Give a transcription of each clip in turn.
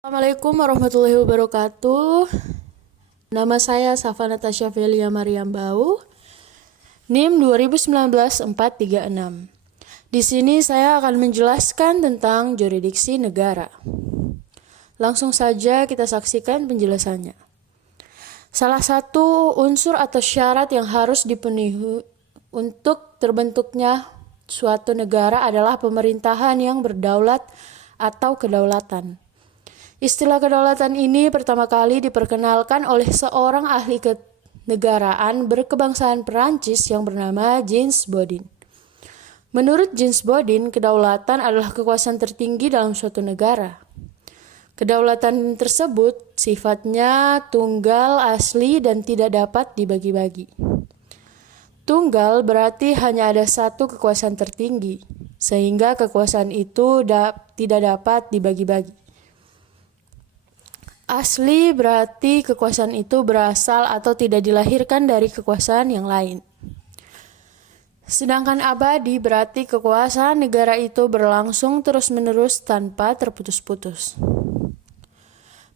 Assalamualaikum warahmatullahi wabarakatuh. Nama saya Safa Natasha Velia Mariam Bau, NIM 2019-436. Di sini saya akan menjelaskan tentang jurisdiksi negara. Langsung saja kita saksikan penjelasannya. Salah satu unsur atau syarat yang harus dipenuhi untuk terbentuknya suatu negara adalah pemerintahan yang berdaulat atau kedaulatan. Istilah kedaulatan ini pertama kali diperkenalkan oleh seorang ahli kenegaraan berkebangsaan Perancis yang bernama James Bodin. Menurut James Bodin, kedaulatan adalah kekuasaan tertinggi dalam suatu negara. Kedaulatan tersebut sifatnya tunggal, asli, dan tidak dapat dibagi-bagi. Tunggal berarti hanya ada satu kekuasaan tertinggi, sehingga kekuasaan itu tidak dapat dibagi-bagi. Asli berarti kekuasaan itu berasal atau tidak dilahirkan dari kekuasaan yang lain. Sedangkan abadi berarti kekuasaan negara itu berlangsung terus-menerus tanpa terputus-putus.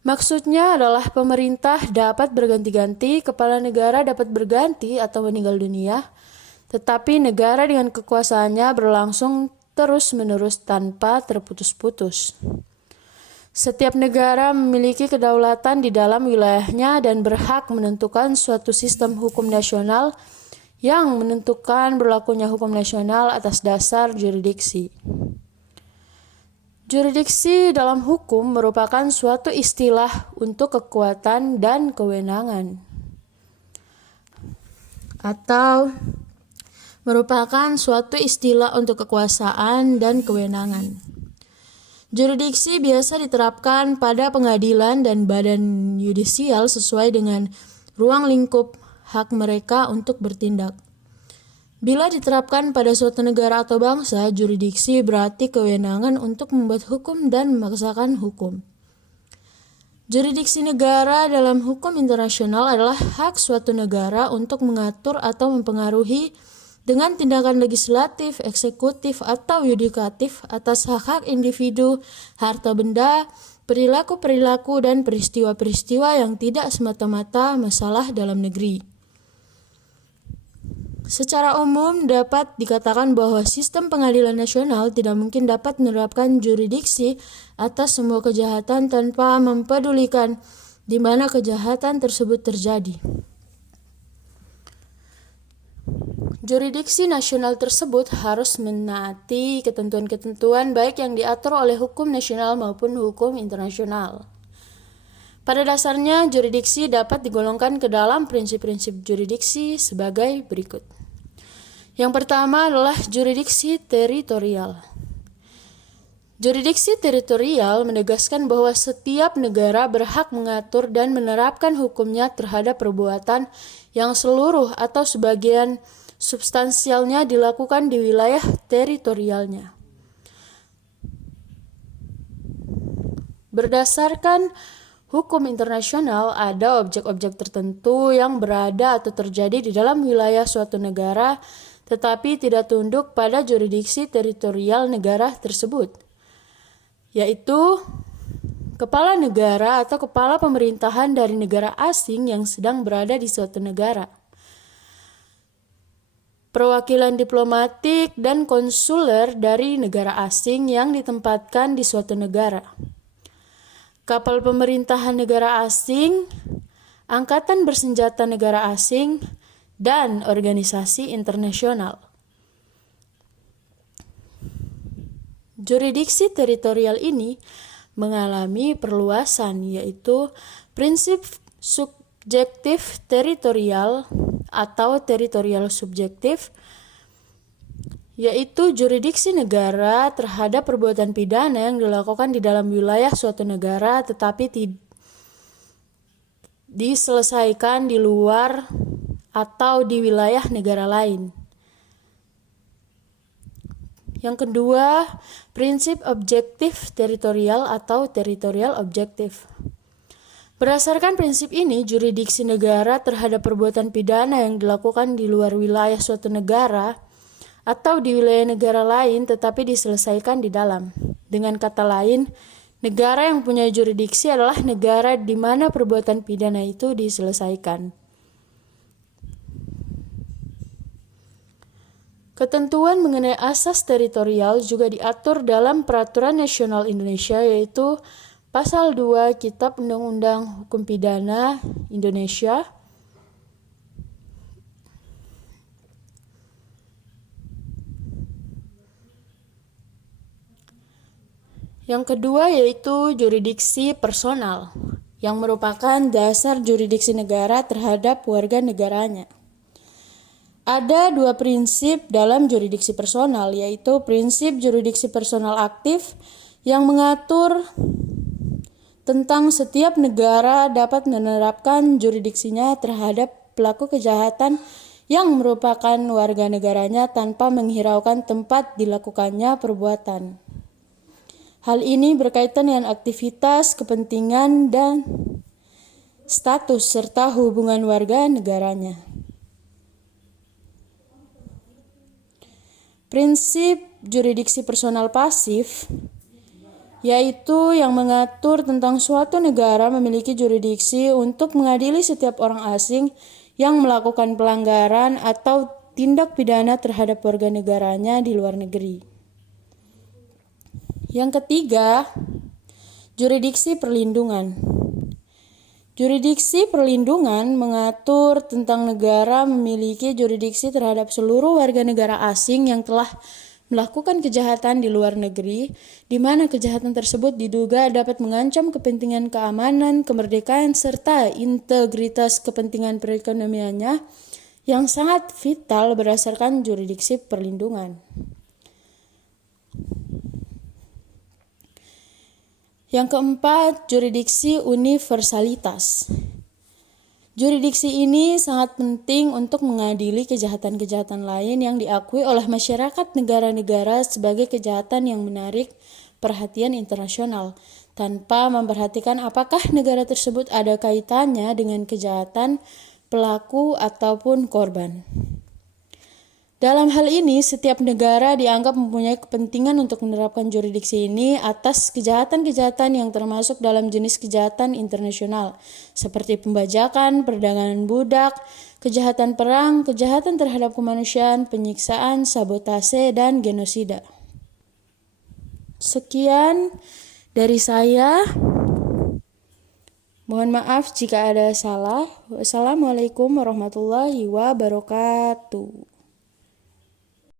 Maksudnya adalah pemerintah dapat berganti-ganti, kepala negara dapat berganti atau meninggal dunia, tetapi negara dengan kekuasaannya berlangsung terus-menerus tanpa terputus-putus. Setiap negara memiliki kedaulatan di dalam wilayahnya dan berhak menentukan suatu sistem hukum nasional yang menentukan berlakunya hukum nasional atas dasar jurisdiksi. Jurisdiksi dalam hukum merupakan suatu istilah untuk kekuatan dan kewenangan, atau merupakan suatu istilah untuk kekuasaan dan kewenangan. Jurisdiksi biasa diterapkan pada pengadilan dan badan yudisial sesuai dengan ruang lingkup hak mereka untuk bertindak. Bila diterapkan pada suatu negara atau bangsa, jurisdiksi berarti kewenangan untuk membuat hukum dan memaksakan hukum. Jurisdiksi negara dalam hukum internasional adalah hak suatu negara untuk mengatur atau mempengaruhi dengan tindakan legislatif, eksekutif, atau yudikatif atas hak-hak individu, harta benda, perilaku-perilaku, dan peristiwa-peristiwa yang tidak semata-mata masalah dalam negeri. Secara umum dapat dikatakan bahwa sistem pengadilan nasional tidak mungkin dapat menerapkan jurisdiksi atas semua kejahatan tanpa mempedulikan di mana kejahatan tersebut terjadi. Jurisdiksi nasional tersebut harus menaati ketentuan-ketentuan baik yang diatur oleh hukum nasional maupun hukum internasional. Pada dasarnya, jurisdiksi dapat digolongkan ke dalam prinsip-prinsip jurisdiksi sebagai berikut. Yang pertama adalah jurisdiksi teritorial. Jurisdiksi teritorial menegaskan bahwa setiap negara berhak mengatur dan menerapkan hukumnya terhadap perbuatan yang seluruh atau sebagian substansialnya dilakukan di wilayah teritorialnya. Berdasarkan hukum internasional, ada objek-objek tertentu yang berada atau terjadi di dalam wilayah suatu negara, tetapi tidak tunduk pada jurisdiksi teritorial negara tersebut, yaitu kepala negara atau kepala pemerintahan dari negara asing yang sedang berada di suatu negara, perwakilan diplomatik dan konsuler dari negara asing yang ditempatkan di suatu negara, kapal pemerintahan negara asing, angkatan bersenjata negara asing, dan organisasi internasional. Jurisdiksi teritorial ini mengalami perluasan, yaitu prinsip subjektif teritorial atau teritorial subjektif, yaitu jurisdiksi negara terhadap perbuatan pidana yang dilakukan di dalam wilayah suatu negara tetapi diselesaikan di luar atau di wilayah negara lain. Yang kedua, prinsip objektif teritorial atau teritorial objektif. Berdasarkan prinsip ini, jurisdiksi negara terhadap perbuatan pidana yang dilakukan di luar wilayah suatu negara atau di wilayah negara lain tetapi diselesaikan di dalam. Dengan kata lain, Negara yang punya jurisdiksi adalah negara di mana perbuatan pidana itu diselesaikan. Ketentuan mengenai asas teritorial juga diatur dalam Peraturan Nasional Indonesia, yaitu Pasal 2 Kitab Undang-Undang Hukum Pidana Indonesia. Yang kedua yaitu jurisdiksi personal, yang merupakan dasar jurisdiksi negara terhadap warga negaranya. Ada dua prinsip dalam jurisdiksi personal, yaitu prinsip jurisdiksi personal aktif yang mengatur tentang setiap negara dapat menerapkan jurisdiksinya terhadap pelaku kejahatan yang merupakan warga negaranya tanpa menghiraukan tempat dilakukannya perbuatan. Hal ini berkaitan dengan aktivitas, kepentingan, dan status serta hubungan warga negaranya. Prinsip jurisdiksi personal pasif yaitu yang mengatur tentang suatu negara memiliki jurisdiksi untuk mengadili setiap orang asing yang melakukan pelanggaran atau tindak pidana terhadap warga negaranya di luar negeri. Yang ketiga, jurisdiksi perlindungan. Jurisdiksi perlindungan mengatur tentang negara memiliki jurisdiksi terhadap seluruh warga negara asing yang telah melakukan kejahatan di luar negeri, di mana kejahatan tersebut diduga dapat mengancam kepentingan keamanan, kemerdekaan, serta integritas kepentingan perekonomiannya yang sangat vital berdasarkan jurisdiksi perlindungan. Yang keempat, jurisdiksi universalitas. Jurisdiksi ini sangat penting untuk mengadili kejahatan-kejahatan lain yang diakui oleh masyarakat negara-negara sebagai kejahatan yang menarik perhatian internasional, tanpa memperhatikan apakah negara tersebut ada kaitannya dengan kejahatan, pelaku, ataupun korban. Dalam hal ini, setiap negara dianggap mempunyai kepentingan untuk menerapkan jurisdiksi ini atas kejahatan-kejahatan yang termasuk dalam jenis kejahatan internasional, seperti pembajakan, perdagangan budak, kejahatan perang, kejahatan terhadap kemanusiaan, penyiksaan, sabotase, dan genosida. Sekian dari saya. Mohon maaf jika ada salah. Wassalamualaikum warahmatullahi wabarakatuh.